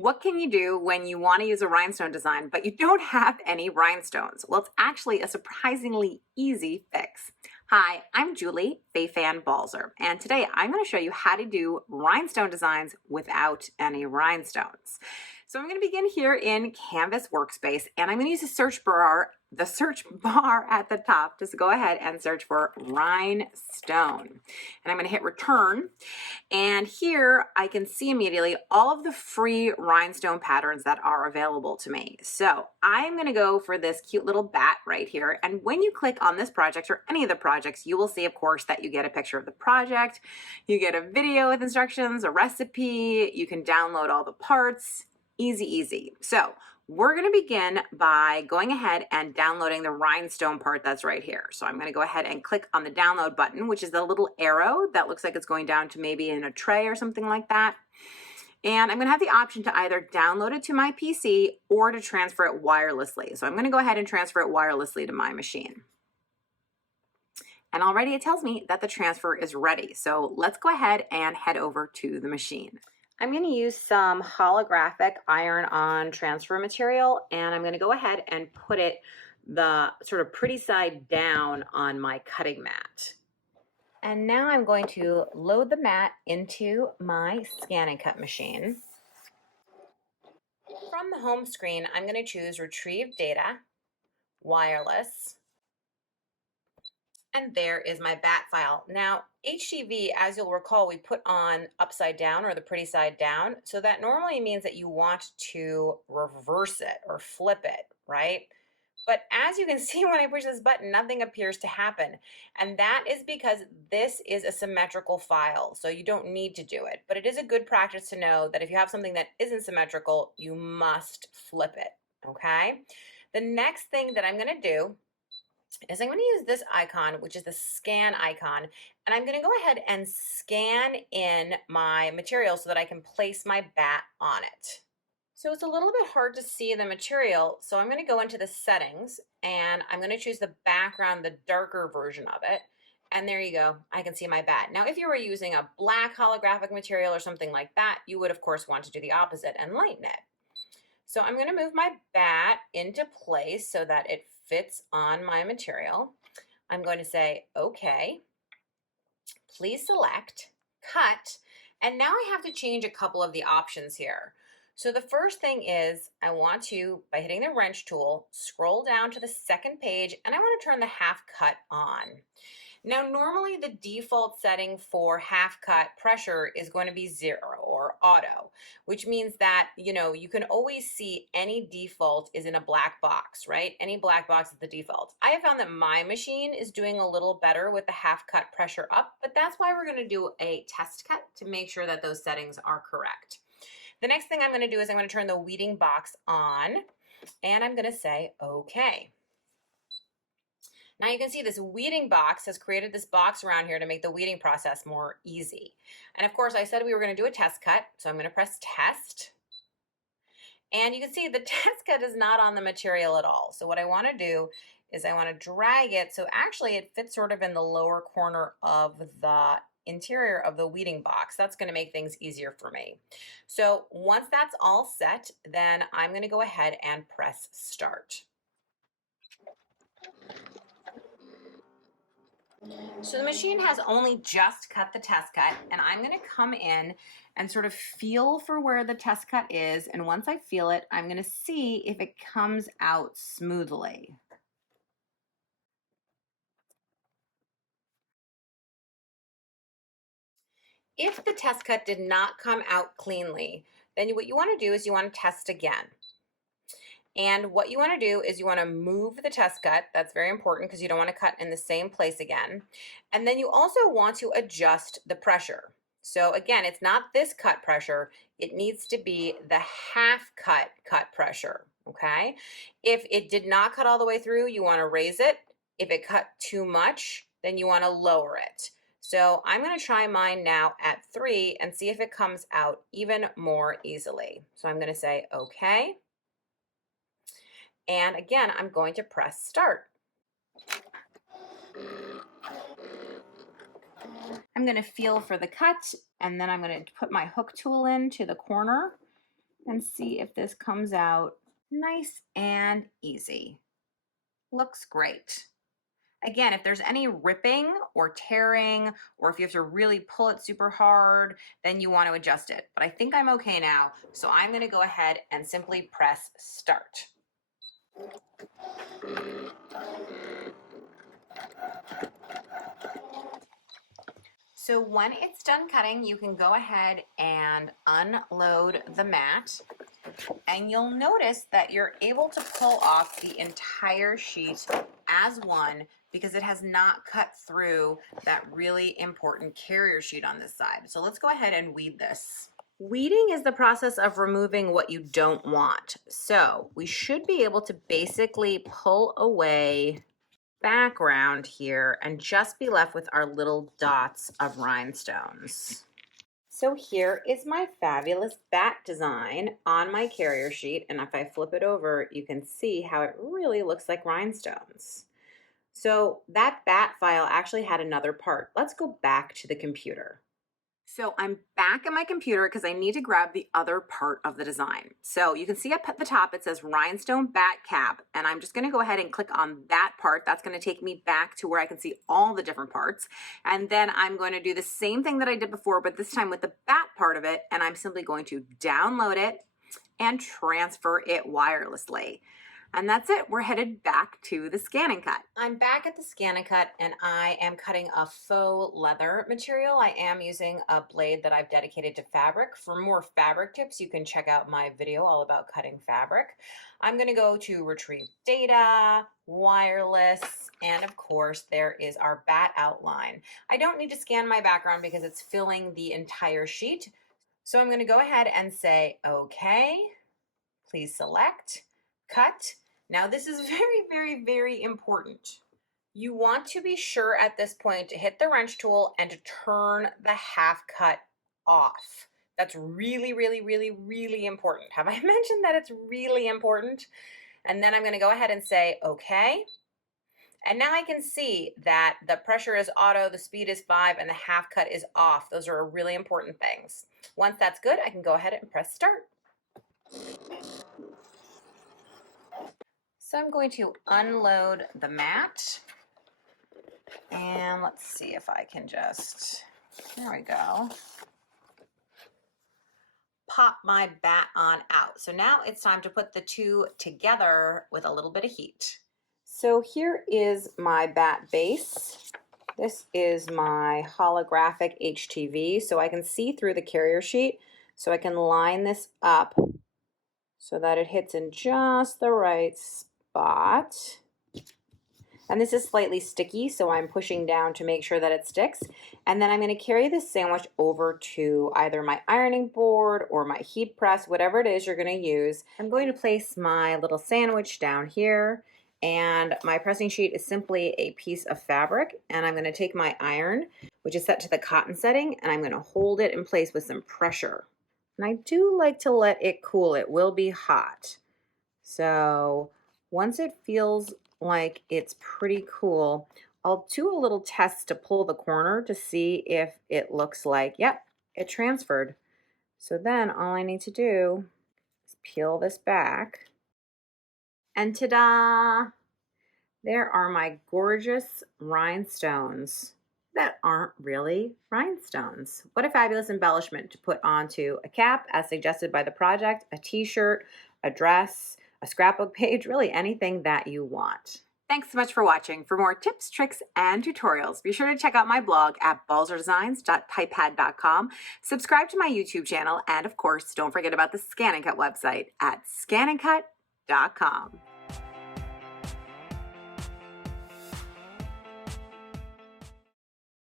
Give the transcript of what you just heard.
What can you do when you want to use a rhinestone design, but you don't have any rhinestones? Well, it's actually a surprisingly easy fix. Hi, I'm Julie Fayfan Balzer, and today I'm going to show you how to do rhinestone designs without any rhinestones. So I'm going to begin here in Canvas Workspace, and I'm going to use the search bar at the top. Just go ahead and search for rhinestone. And I'm going to hit return. And here I can see immediately all of the free rhinestone patterns that are available to me. So I'm going to go for this cute little bat right here. And when you click on this project or any of the projects, you will see, of course, that you get a picture of the project. You get a video with instructions, a recipe. You can download all the parts. Easy, easy. So we're going to begin by going ahead and downloading the rhinestone part that's right here. So I'm going to go ahead and click on the download button, which is the little arrow that looks like it's going down to maybe in a tray or something like that. And I'm going to have the option to either download it to my PC or to transfer it wirelessly. So I'm going to go ahead and transfer it wirelessly to my machine. And already it tells me that the transfer is ready. So let's go ahead and head over to the machine. I'm going to use some holographic iron-on transfer material, and I'm going to go ahead and put it the sort of pretty side down on my cutting mat. And now I'm going to load the mat into my ScanNCut machine. From the home screen, I'm going to choose Retrieve Data, Wireless, and there is my bat file. Now, HTV, as you'll recall, we put on upside down or the pretty side down. So that normally means that you want to reverse it or flip it, right? But as you can see when I push this button, nothing appears to happen. And that is because this is a symmetrical file, so you don't need to do it. But it is a good practice to know that if you have something that isn't symmetrical, you must flip it, okay? The next thing that I'm gonna do is I'm going to use this icon, which is the scan icon, and I'm going to go ahead and scan in my material so that I can place my bat on it. So it's a little bit hard to see the material, so I'm going to go into the settings and I'm going to choose the background, the darker version of it, and there you go, I can see my bat. Now if you were using a black holographic material or something like that, you would of course want to do the opposite and lighten it. So I'm going to move my bat into place so that it fits on my material. I'm going to say, okay, please select, cut, and now I have to change a couple of the options here. So the first thing is I want to, by hitting the wrench tool, scroll down to the second page and I want to turn the half cut on. Now, normally the default setting for half cut pressure is going to be 0 or auto, which means that, you can always see any default is in a black box, right? Any black box is the default. I have found that my machine is doing a little better with the half cut pressure up, but that's why we're going to do a test cut to make sure that those settings are correct. The next thing I'm going to do is I'm going to turn the weeding box on and I'm going to say, okay. Now you can see this weeding box has created this box around here to make the weeding process more easy. And of course I said we were going to do a test cut, so I'm going to press test. And you can see the test cut is not on the material at all. So what I want to do is I want to drag it so actually it fits sort of in the lower corner of the interior of the weeding box. That's going to make things easier for me. So once that's all set, then I'm going to go ahead and press start. So the machine has only just cut the test cut, and I'm going to come in and sort of feel for where the test cut is, and once I feel it, I'm going to see if it comes out smoothly. If the test cut did not come out cleanly, then what you want to do is you want to test again. And what you want to do is you want to move the test cut. That's very important because you don't want to cut in the same place again. And then you also want to adjust the pressure. So again, it's not this cut pressure. It needs to be the half cut pressure, okay? If it did not cut all the way through, you want to raise it. If it cut too much, then you want to lower it. So I'm going to try mine now at 3 and see if it comes out even more easily. So I'm going to say, okay. And again, I'm going to press start. I'm going to feel for the cut, and then I'm going to put my hook tool into the corner, and see if this comes out nice and easy. Looks great. Again, if there's any ripping or tearing, or if you have to really pull it super hard, then you want to adjust it. But I think I'm okay now, so I'm going to go ahead and simply press start. So when it's done cutting, you can go ahead and unload the mat, and you'll notice that you're able to pull off the entire sheet as one because it has not cut through that really important carrier sheet on this side. So let's go ahead and weed this. Weeding is the process of removing what you don't want. So we should be able to basically pull away background here and just be left with our little dots of rhinestones. So here is my fabulous bat design on my carrier sheet, and if I flip it over, you can see how it really looks like rhinestones. So that bat file actually had another part. Let's go back to the computer. So I'm back at my computer because I need to grab the other part of the design. So you can see up at the top it says Rhinestone Bat Cap, and I'm just going to go ahead and click on that part. That's going to take me back to where I can see all the different parts. And then I'm going to do the same thing that I did before, but this time with the bat part of it, and I'm simply going to download it and transfer it wirelessly. And that's it. We're headed back to the ScanNCut. I'm back at the ScanNCut, and I am cutting a faux leather material. I am using a blade that I've dedicated to fabric. For more fabric tips, you can check out my video all about cutting fabric. I'm going to go to retrieve data, wireless, and of course there is our bat outline. I don't need to scan my background because it's filling the entire sheet. So I'm going to go ahead and say, okay, please select, cut. Now this is very, very, very important. You want to be sure at this point to hit the wrench tool and to turn the half cut off. That's really, really, really, really important. Have I mentioned that it's really important? And then I'm going to go ahead and say, okay. And now I can see that the pressure is auto, the speed is 5, and the half cut is off. Those are really important things. Once that's good, I can go ahead and press start. So I'm going to unload the mat, and let's see if I can just, there we go, pop my bat on out. So now it's time to put the two together with a little bit of heat. So here is my bat base. This is my holographic HTV, so I can see through the carrier sheet, so I can line this up so that it hits in just the right spot. And this is slightly sticky, so I'm pushing down to make sure that it sticks. And then I'm going to carry this sandwich over to either my ironing board or my heat press, whatever it is you're going to use. I'm going to place my little sandwich down here, and my pressing sheet is simply a piece of fabric, and I'm going to take my iron, which is set to the cotton setting, and I'm going to hold it in place with some pressure. And I do like to let it cool. It will be hot. So once it feels like it's pretty cool, I'll do a little test to pull the corner to see if it looks like, yep, it transferred. So then all I need to do is peel this back, and ta-da! There are my gorgeous rhinestones that aren't really rhinestones. What a fabulous embellishment to put onto a cap as suggested by the project, a t-shirt, a dress, a scrapbook page, really anything that you want. Thanks so much for watching. For more tips, tricks, and tutorials, be sure to check out my blog at balzerdesigns.typepad.com, subscribe to my YouTube channel, and of course, don't forget about the ScanNCut website at scanncut.com.